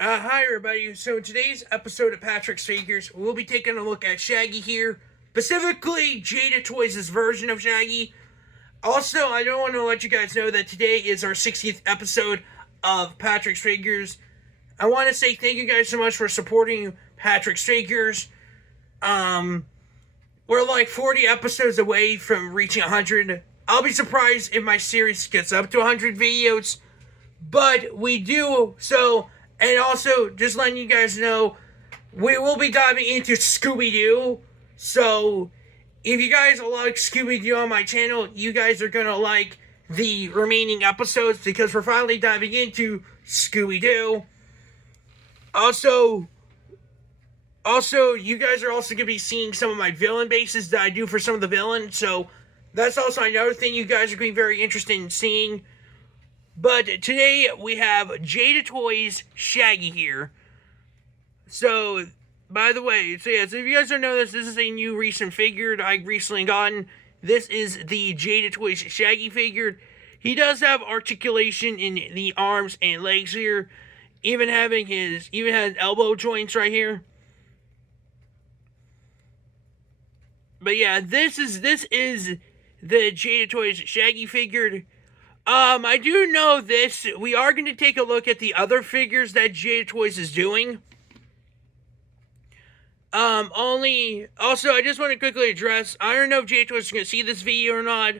Hi everybody. So in today's episode of Patrick's Figures, we'll be taking a look at Shaggy here, specifically Jada Toys' version of Shaggy. Also, I don't want to let you guys know that today is our 60th episode of Patrick's Figures. I want to say thank you guys so much for supporting Patrick's Figures. We're like 40 episodes away from reaching 100. I'll be surprised if my series gets up to 100 videos, but we do so. And also, just letting you guys know, we will be diving into Scooby Doo. So, if you guys like Scooby Doo on my channel, you guys are going to like the remaining episodes because we're finally diving into Scooby Doo. Also, you guys are also going to be seeing some of my villain bases that I do for some of the villains. So, that's also another thing you guys are going to be very interested in seeing. But today we have Jada Toy's Shaggy here. So, by the way, so if you guys don't know this is a new recent figure that I recently gotten. This is the Jada Toy's Shaggy figure. He does have articulation in the arms and legs here. Even has elbow joints right here. But yeah, this is the Jada Toy's Shaggy figure. I do know this. We are going to take a look at the other figures that Jada Toys is doing. Also, I just want to quickly address, I don't know if Jada Toys is going to see this video or not,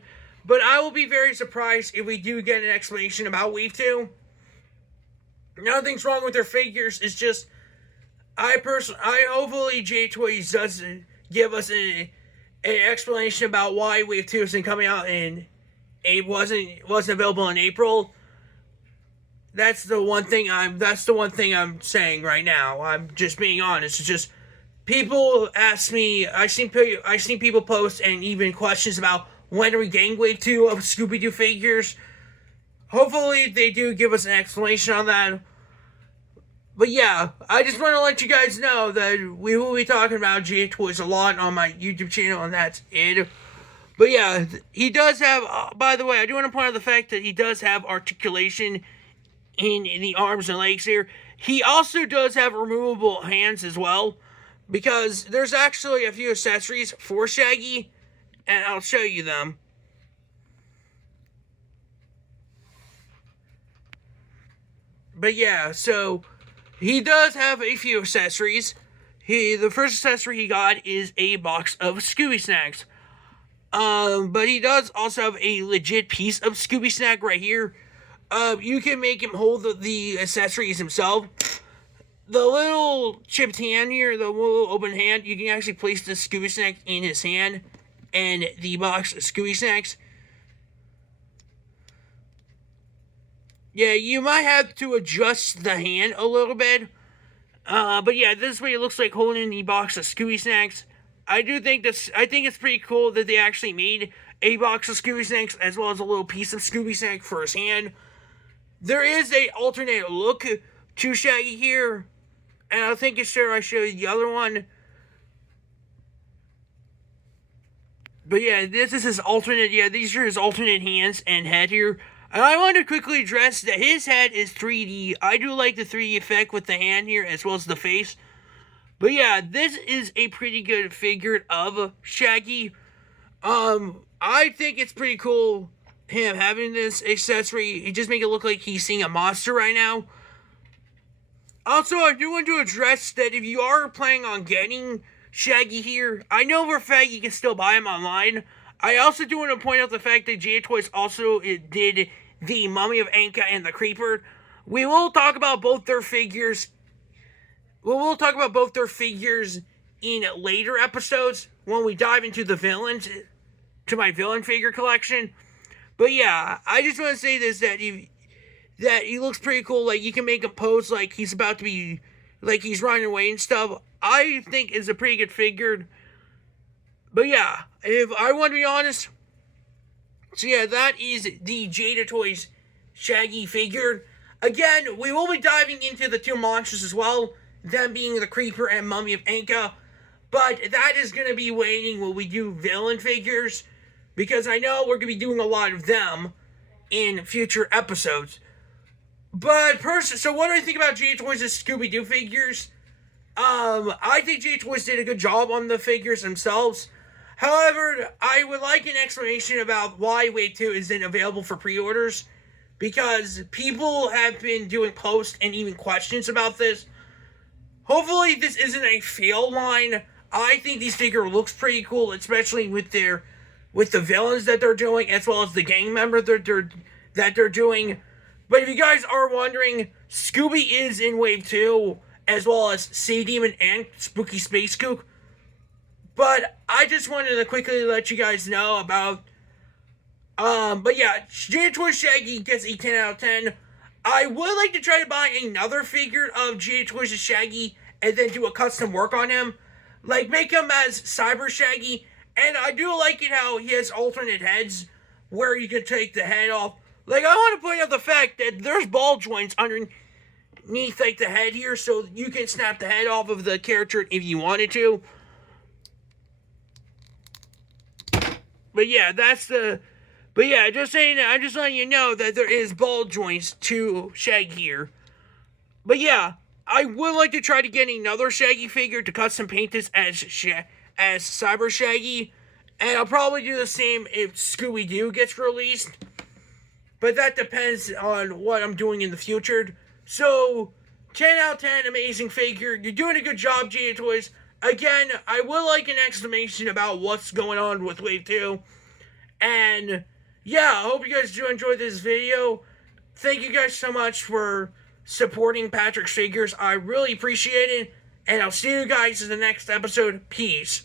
but I will be very surprised if we do get an explanation about Wave 2. Nothing's wrong with their figures, it's just, hopefully Jada Toys does give us an explanation about why Wave 2 isn't coming out in it wasn't available in April. That's the one thing I'm saying right now. I'm just being honest. It's just people ask me. I've seen people post and even questions about when are we getting Wave 2 of Scooby Doo figures. Hopefully they do give us an explanation on that. But yeah, I just want to let you guys know that we will be talking about Jada Toys a lot on my YouTube channel, and that's it. But yeah, he does have, by the way, I do want to point out the fact that he does have articulation in the arms and legs here. He also does have removable hands as well, because there's actually a few accessories for Shaggy, and I'll show you them. But yeah, so he does have a few accessories. The first accessory he got is a box of Scooby Snacks. But he does also have a legit piece of Scooby Snack right here. You can make him hold the accessories himself. The little chipped hand here, the little open hand, you can actually place the Scooby Snack in his hand and the box of Scooby Snacks. Yeah, you might have to adjust the hand a little bit. But yeah, this is what it looks like holding the box of Scooby Snacks. I think it's pretty cool that they actually made a box of Scooby Snacks as well as a little piece of Scooby Snack for his hand. There is a alternate look to Shaggy here, and I think it's sure I show you the other one. But yeah, this is his alternate, these are his alternate hands and head here. And I want to quickly address that his head is 3D. I do like the 3D effect with the hand here as well as the face. But yeah, this is a pretty good figure of Shaggy. I think it's pretty cool him having this accessory. It just makes it look like he's seeing a monster right now. Also, I do want to address that if you are planning on getting Shaggy here, I know for a fact you can still buy him online. I also do want to point out the fact that Jada Toys also did the Mummy of Anka and the Creeper. We will talk about both their figures. We'll talk about both their figures in later episodes when we dive into the villains, to my villain figure collection. But yeah, I just want to say this, that he looks pretty cool. Like, you can make him pose like he's about to be, like he's running away and stuff. I think is a pretty good figure. But yeah, if I want to be honest, so yeah, that is the Jada Toys Shaggy figure. Again, we will be diving into the two monsters as well, them being the Creeper and Mummy of Anka. But that is going to be waiting when we do villain figures, because I know we're going to be doing a lot of them in future episodes. But so what do I think about Jada Toys' Scooby Doo figures? I think Jada Toys did a good job on the figures themselves. However, I would like an explanation about why Wave 2 isn't available for pre-orders, because people have been doing posts and even questions about this. Hopefully this isn't a fail line. I think these figure looks pretty cool, especially with the villains that they're doing, as well as the gang member that they're doing. But if you guys are wondering, Scooby is in Wave 2, as well as Sea Demon and Spooky Space Kook. But I just wanted to quickly let you guys know about. But yeah, Jada Toy Shaggy gets a 10 out of 10. I would like to try to buy another figure of Jada Toy's Shaggy and then do a custom work on him. Like, make him as Cyber Shaggy. And I do like it how he has alternate heads where you can take the head off. Like, I want to point out the fact that there's ball joints underneath, like, the head here, so you can snap the head off of the character if you wanted to. But yeah, But yeah, just saying that, I'm just letting you know that there is ball joints to Shaggy here. But yeah, I would like to try to get another Shaggy figure to custom paint this as Cyber Shaggy. And I'll probably do the same if Scooby Doo gets released. But that depends on what I'm doing in the future. So, 10 out of 10, amazing figure. You're doing a good job, Jada Toys. Again, I would like an explanation about what's going on with Wave 2. And, yeah, I hope you guys do enjoy this video. Thank you guys so much for supporting Patrick's figures. I really appreciate it. And I'll see you guys in the next episode. Peace.